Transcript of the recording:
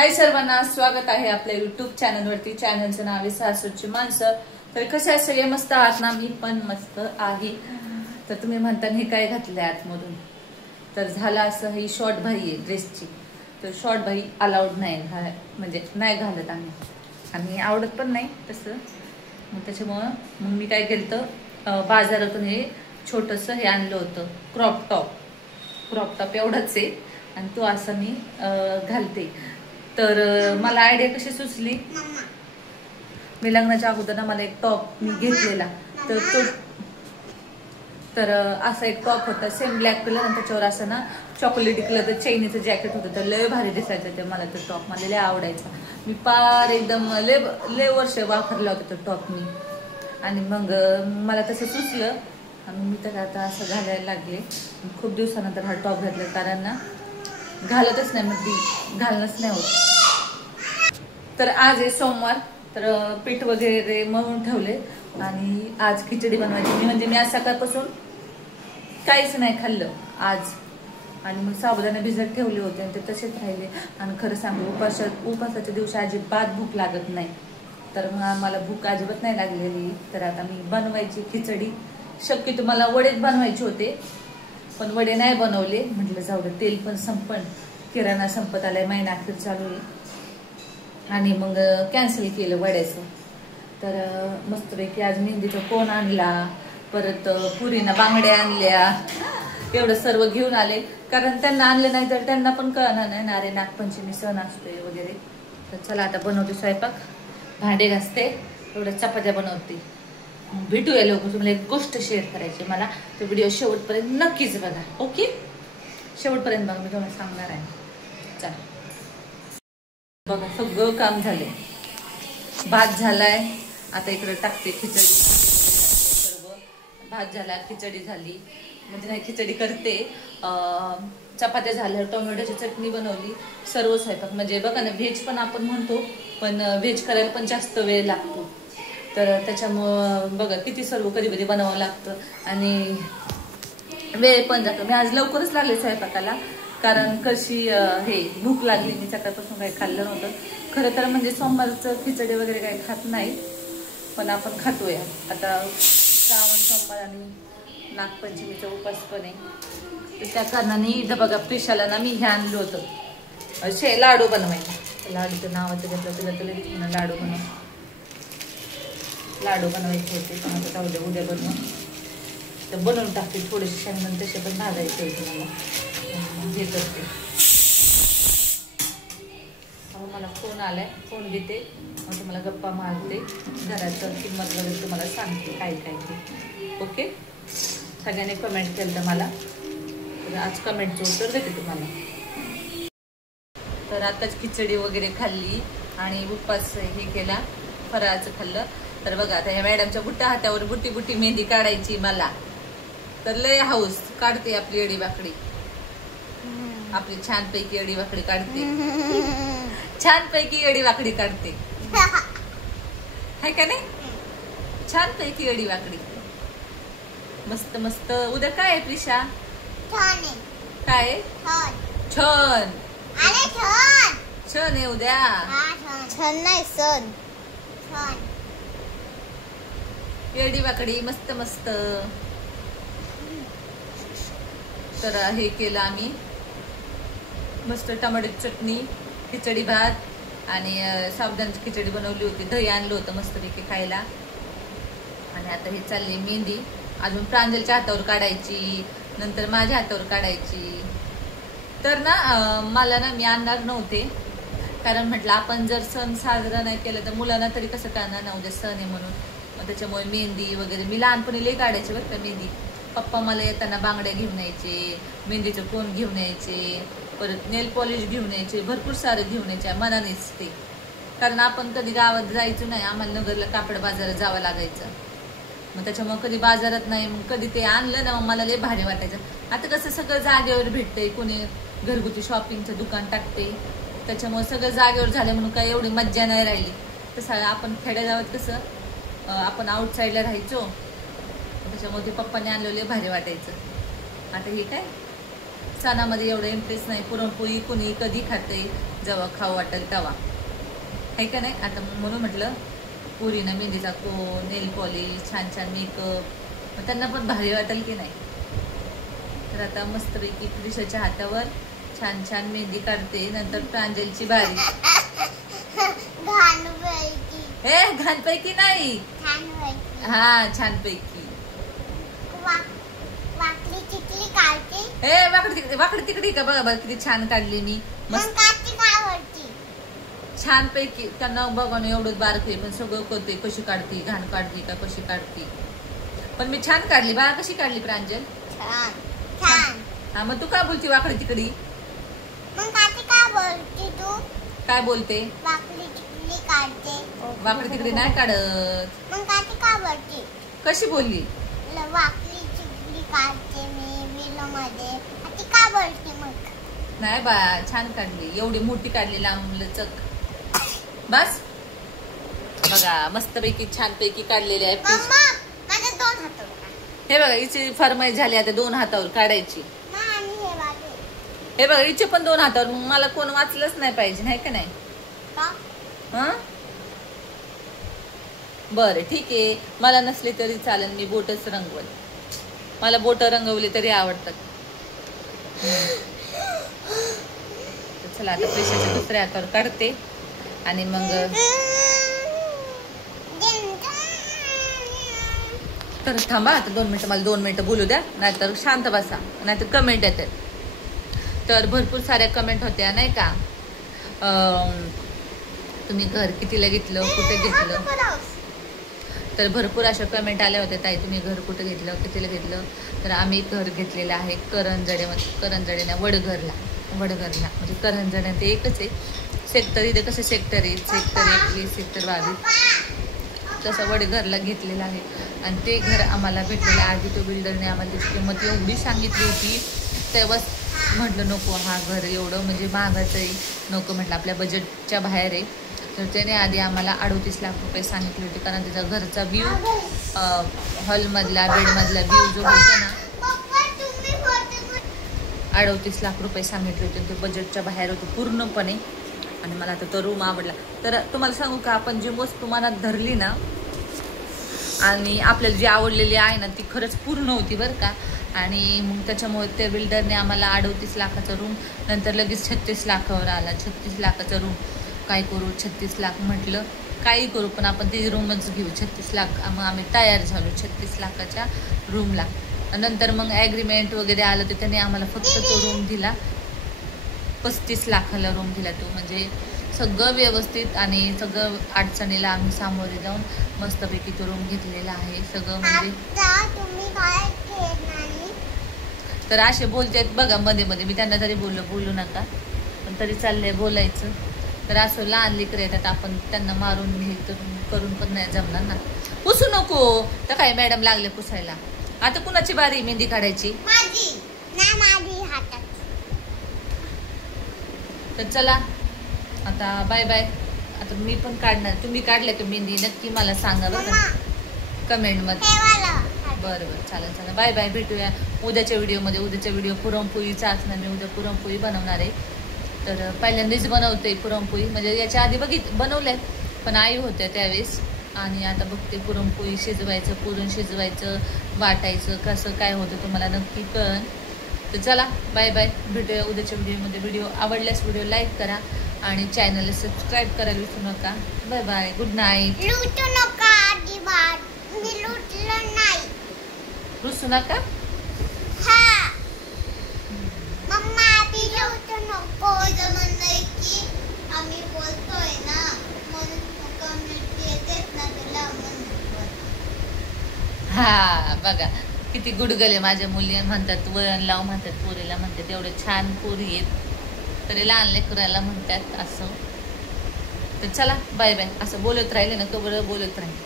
हाय सर्वांना, स्वागत आहे आपल्या युट्यूब चॅनलवरती. चॅनलचं नाव आहे सासूची माणसं. तर कसे आहे सगळे? मस्त आहात ना? मी पण मस्त आहे. तर तुम्ही म्हणता हे काय घातलंय आतमधून? तर झालं असं, ही शॉर्ट भाई आहे ड्रेसची. तर शॉर्ट भाई अलाउड नाही, म्हणजे नाही घालत आम्ही आवडत पण नाही तसं. मग त्याच्यामुळं मग मी काय केलं, बाजारातून हे छोटंसं हे आणलं होतं, क्रॉप टॉप एवढंच आहे. आणि तो असं मी घालते. तर मला आयडिया कशी सुचली, मी लग्नाच्या अगोदर ना मला एक टॉप मी घेतलेला. तर असा एक टॉप होता सेम ब्लॅक कलर, आणि त्याच्यावर असं ना चॉकलेटी कलरचं चैनीचं जॅकेट होतं. तर लय भारी दिसायचं ते. मला तो टॉप मला लय आवडायचा. मी पार एकदम लय वर्ष वापरला होता तो टॉप मी. आणि मग मला तसं सुचलं आणि मी तर आता असं घालायला लागले. खूप दिवसानंतर हा टॉप घातला, कारण ना घालतच नाही, मग ती घालणंच नाही होत. तर आज आहे सोमवार. तर पीठ वगैरे मळून ठेवले आणि आज खिचडी बनवायची. मी आज सकाळपासून काहीच नाही खाल्लं आज. आणि मग साबुदाणे भिजत ठेवले होते आणि ते तसेच राहिले. आणि खरं सांगू, उपासाच्या दिवशी अजिबात भूक लागत नाही. तर मग मला भूक अजिबात नाही लागलेली. तर आता मी बनवायची खिचडी. शक्यतो मला वडेच बनवायचे होते, पण वडे नाही बनवले. म्हटलं जाऊ दे, तेल पण किराणा संपत आलाय, महिना अखेर चालू आहे. आणि मग कॅन्सल केलं वड्याचं. तर मस्तपैकी आज मेहंदीचा कोण आणला, परत पुरीना बांगड्या आणल्या, एवढं सर्व घेऊन आले. कारण त्यांना आणलं नाही तर त्यांना पण कळणार नाही ना, अरे नागपंचमी सण असतोय वगैरे. तर चला आता बनवते स्वयंपाक, भांडे घासते, एवढ्या चपात्या बनवते. भेटूया लवकर. तुम्हाला एक गोष्ट शेअर करायची मला, तो व्हिडिओ शेवटपर्यंत नक्कीच बघा. ओके, शेवटपर्यंत बघा, मी तुम्हाला सांगणार आहे. चला बघा, सगळं काम झालंय. भात झालाय, आता इकडे टाकते खिचडी. सर्व भात झाला, खिचडी झाली, म्हणजे नाही खिचडी करते, चपात्या झाल्या, टोमॅटोची चटणी बनवली. सर्व स्वयंपाक म्हणजे बघा ना, व्हेज पण आपण म्हणतो, पण व्हेज करायला पण जास्त वेळ लागतो. तर त्याच्यामुळं बघा किती सर्व कधी कधी बनावं लागतं आणि वेळ पण जातो. मी आज लवकरच लागले स्वयंपाकाला, कारण कशी हे भूक लागली. मी सकाळपासून काही खाल्लं नव्हतं. खरं तर म्हणजे सोमवारचं खिचडी वगैरे काही खात नाही, पण आपण खातोय. आता श्रावण सोमवार आणि नागपंचमीचा उपास पण आहे. तर त्या कारणाने इथं बघा पिशाला ना मी हे आणलं होतं, असे लाडू बनवायचे. लाडूचं नावाचं घेतलं तिला, तुला लाडू बनवायचे होते. पण आता उद्या बनवून तर बनवून टाकते. थोडेसे शेंगदाणे तसे पण भाजायचे होते मला. हे करते. मला फोन आलाय, फोन घेते, मग तुम्हाला गप्पा मारते, घराचं किंमत वगैरे तुम्हाला सांगते काय ते. ओके, सगळ्यांनी कमेंट केलं तर मला, तर आज कमेंटचं उत्तर देते तुम्हाला. तर आताच खिचडी वगैरे खाल्ली आणि उपास हे केला, फराळाचं खाल्लं. तर बघा आता ह्या मॅडमच्या बुट्टा हातावर बुट्टी मेहंदी काढायची मला. तर लय हाऊस, काढते आपली एडी वाकडी, आपली छानपैकी एडी वाकडी काढते, छानपैकी एडी वाकडी काढते, हाय का नाही? छानपैकी एडी वाकडी, मस्त मस्त. उद्या काय आहे प्रिशा? काय? छान आहे उद्या. छान नाही, सण. एडी वाकडी मस्त मस्त. तर हे केलं आम्ही, मस्त टमाट्याची चटणी, खिचडी, भात आणि साबुदाण्याची खिचडी बनवली होती. दही आणलं होतं मस्तपैकी खायला. आणि आता हे चालली मेहंदी. अजून प्रांजलच्या हातावर काढायची, नंतर माझ्या हातावर काढायची. तर ना मला ना मी आणणार नव्हते, कारण म्हटलं आपण जर सण साजरा नाही केला तर मुलांना तरी कसं कळणार ना उद्या सण आहे म्हणून. मग त्याच्यामुळे मेहंदी वगैरे मी लहानपणी लई काढायचे बरं का मेहंदी. पप्पा मला येताना बांगड्या घेऊन यायचे, मेहंदीचं कोण घेऊन यायचे, परत नेल पॉलिश घेऊन यायचे, भरपूर सारं घेऊन यायचे मनानेच ते. कारण आपण कधी गावात जायचो नाही, आम्हाला नगरला कापड बाजारात जावं लागायचं. मग त्याच्यामुळे कधी बाजारात नाही, मग कधी ते आणलं ना मग मला लय भारी वाटायचं. आता कसं सगळं जागेवर भेटतंय, कोणी घरगुती शॉपिंगचं दुकान टाकते, त्याच्यामुळे सगळं जागेवर झालं म्हणून काही एवढी मज्जा नाही राहिली. तसं आपण खेडेगावात कसं आपण आउटसाईडला राहायचो, त्याच्यामुळे ते पप्पाने आणलेले भारी वाटायचं. आता हे काय सणामध्ये एवढं इंटरेस्ट नाही. पुरणपोळी कुणी कधी खाते, जेव्हा खाऊ वाटेल तेव्हा, आहे का नाही. आता म्हणून म्हटलं पुरीनं मेहंदीचा कोन, नेल पॉलिश, छान छान मेकअप, त्यांना पण भारी वाटेल की नाही. तर आता मस्तपैकी त्रिशाच्या हातावर छान छान मेहंदी काढते. नंतर प्रांजलची बारी. हे घाणपैकी नाही, हा छानपैकी. हे वाकडी तिकडी का बघा बघा किती छान काढली मी. मस्त छानपैकी. त्यांना बघा ना एवढंच बारक आहे पण सगळं करते. कशी काढते, घाण काढते का कशी काढते, पण मी छान काढली. बा कशी काढली प्रांजल? हा मग तू काय बोलती वाकडी तिकडी? काय बोलते? वाकडी तिकडी नाही काढत. कशी बोलली? नाही बा छान काढली. एवढी मोठी काढली लांब लचक. बस बघा मस्तपैकी छानपैकी काढलेली आहे. हे बघा हिची फरमाईश झाली आता 2 हातावर काढायची. हे बघा हिचे पण 2 हातावर. मग मला कोण वाचलंच नाही पाहिजे, नाही का नाही. बरं ठीक आहे, मला नसले तरी चालेल, मी बोटच रंगवल. मला बोट रंगवली तरी आवडतात. चला आता पैशाच्या दुसऱ्या हातावर काढते आणि मग तर थांबा आता 2 मिनिटं. मला 2 मिनिटं बोलू द्या, नाहीतर शांत बसा, नाहीतर कमेंट येतात. तर भरपूर साऱ्या कमेंट होत्या नाही का. तुम्ही घर कितीला घेतलं, कुठे घेतलं. तर भरपूर अशा कमेंट आल्या होत्या, ताई तुम्ही घर कुठं घेतलं, कितीला घेतलं. तर आम्ही घर घेतलेलं आहे करंजडेला वडघरला म्हणजे करंजडे ते एकच आहे. सेक्टर इथे कसं सेक्टर आहे, सेक्टर 21 सेक्टर 22 तसं वडघरला घेतलेलं आहे. आणि ते घर आम्हाला भेटलेलं. आधी तो बिल्डरने आम्हाला त्याची किंमत एवढी सांगितली होती, तेव्हाच म्हटलं नको हा घर एवढं म्हणजे महागाचं आहे, नको म्हटलं आपल्या बजेटच्या बाहेर आहे. तर त्याने आधी आम्हाला 38 लाख रुपये सांगितले होते. कारण त्याचा घरचा व्ह्यू, हॉलमधला बेडमधला व्ह्यू जो होता ना, 38 लाख रुपये सांगितले होते. ते बजेटच्या बाहेर होते पूर्णपणे. आणि मला आता तो रूम आवडला. तर तुम्हाला सांगू का, आपण जी वस्तू मनात धरली ना आणि आपल्याला जी आवडलेली आहे ना ती खरंच पूर्ण होती बरं का. आणि मग त्याच्यामुळे त्या बिल्डरने आम्हाला 38 लाखाचा रूम, नंतर लगेच 36 लाखावर आला. 36 लाखाचा रूम काय करू, 36 लाख म्हटलं काही करू पण आपण ती रूमच घेऊ. 36 लाख मग आम्ही तयार झालो 36 लाखाच्या रूमला. नंतर मग ॲग्रीमेंट वगैरे आलं तर त्याने आम्हाला फक्त तो रूम दिला. 35 लाखाला रूम दिला तो. म्हणजे सगळं व्यवस्थित आणि सगळं अडचणीला आम्ही सामोरे जाऊन मस्तपैकी तो रूम घेतलेला आहे सगळं. म्हणजे तर असे बोलतात बघा मध्ये मध्ये. मी त्यांना तरी बोलू नका, पण तरी चाललंय बोलायचं. तर असं लहान लेकरं येतात, आपण त्यांना मारून हे करून पण नाही जमणार ना. पुसू नको तर काय मॅडम लागले पुसायला. आता कुणाची बारी मेहंदी काढायची? तर चला आता बाय बाय. आता मी पण काढणार. तुम्ही काढले का मेहंदी नक्की मला सांगा बरं कमेंटमध्ये. बरं चालेल बाय बाय. भेटूया उद्याच्या व्हिडिओमध्ये. उद्याच्या व्हिडिओ पुरणपोळीचा असणार. मी उद्या पुरणपोळी बनवणार आहे. तर पहिल्यांदाच बनवते पुरणपोळी. म्हणजे याच्या आधी बनवलंय पण आई होत्या त्यावेळेस. आणि आता बघते पुरणपोळी शिजवायचं, पुरण शिजवायचं, वाटायचं कसं काय होतं तुम्हाला नक्की कळन. तर चला बाय बाय. भेटूया उद्याच्या व्हिडिओमध्ये. व्हिडिओ आवडल्यास व्हिडिओ लाईक करा आणि चॅनलला सबस्क्राईब करायला विसरू नका. Bye bye. Good night. रुसू नका. हा बघा किती गुडगले माझ्या मुली म्हणतात. वळण लाव म्हणतात पोरीला, म्हणतात एवढे छान पोरी आहेत तरी लहान लेकराला म्हणतात असं. तर चला बाय बाय. असं बोलत राहिले ना कबर बोलत राहील.